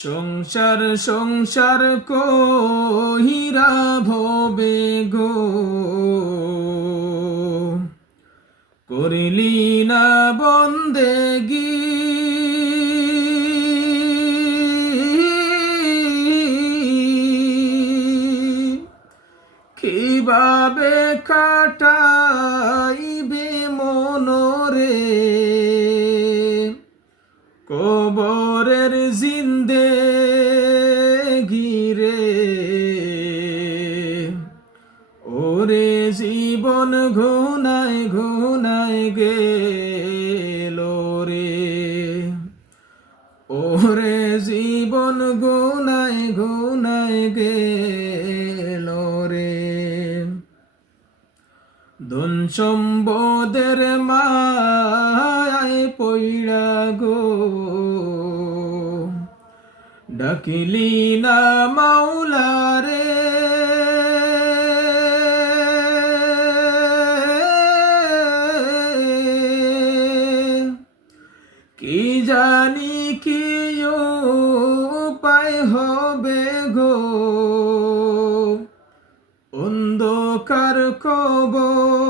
সংসার সংসার কহিরা ভবে গো। করিলি না বন্দেগি কীভাবে কাটাইবে মনরে? ওরে জীবন ঘুনায় ঘুনায় গেল রে। ওরে জীবন গুনায় গুনায় গেল রে। ধন সম্বদের মায় পইড়া গো। ডাকিলি না মাওলা জানি কি উপায় হবে গো। অন্ধকার কবরে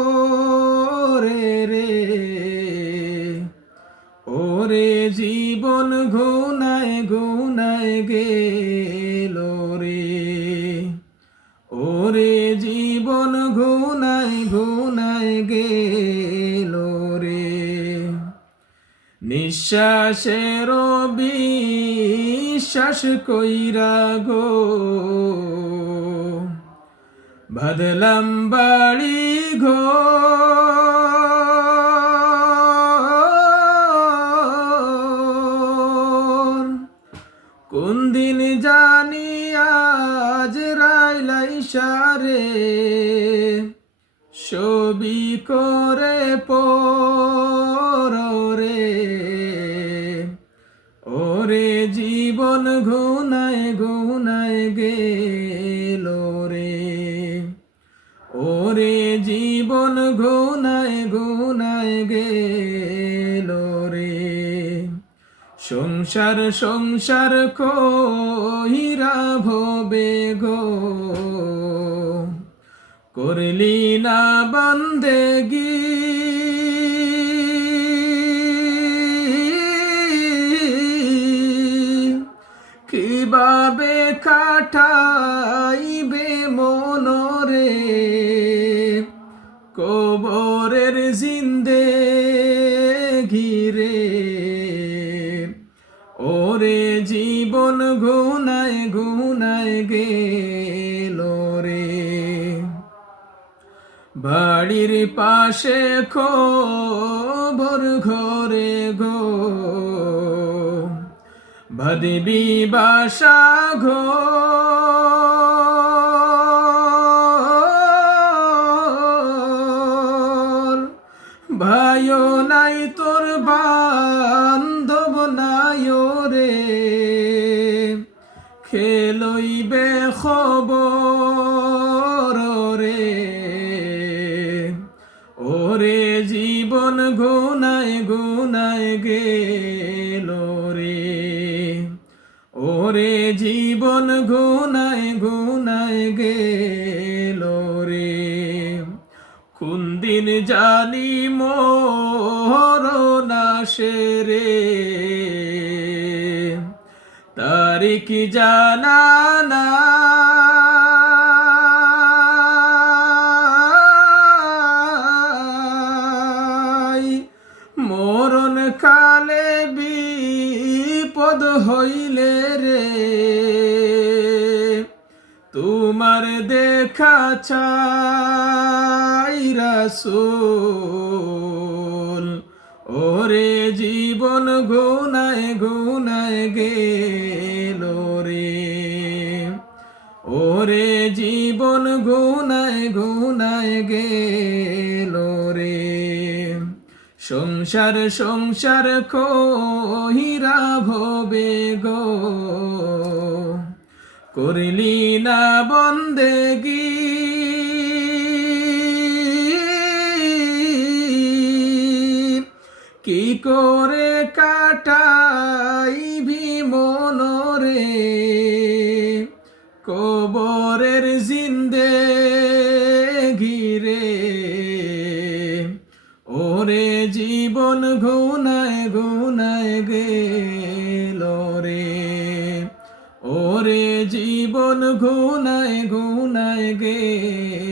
নিঃশ্বাসের বিশ্বাস কইরা গো। বদলাম বাড়ি ঘো কোন দিন জানি আজ রাইলাই সারে ছবি করে পরে ওরে জীবন ঘুনায় ঘুনায় গেল রে। ওরে জীবন ঘুনায় ঘুনায় গেল রে। সংসার সংসার কহিরা ভবে গো। করলি না বন্দেগি। কীভাবে কাটাইবে মনরে? কবরের জিন্দে ঘিরে। বাড়ির পাশে খবর ঘরে গো। ভদবি বাসা ঘো ওরে জীবন গুনায় গুনায় গেল রে। ওরে জীবন গুনায় গুনায় গেল রে। কোন দিন জানি মোর নাশে রে। তারিখ জানা না বিপদ হইলে রে। তোমার দেখা চাই রাসূল। ওরে জীবন গুনায় গুনায় গেল সংসার সংসার কহিরা ভবে গো। করিলি না বন্দেগি কি করে কাটাইবি মনরে? ঘুনায় ঘুনায় গেল রে। ওরে জীবন ঘুনায় ঘুনায় গেল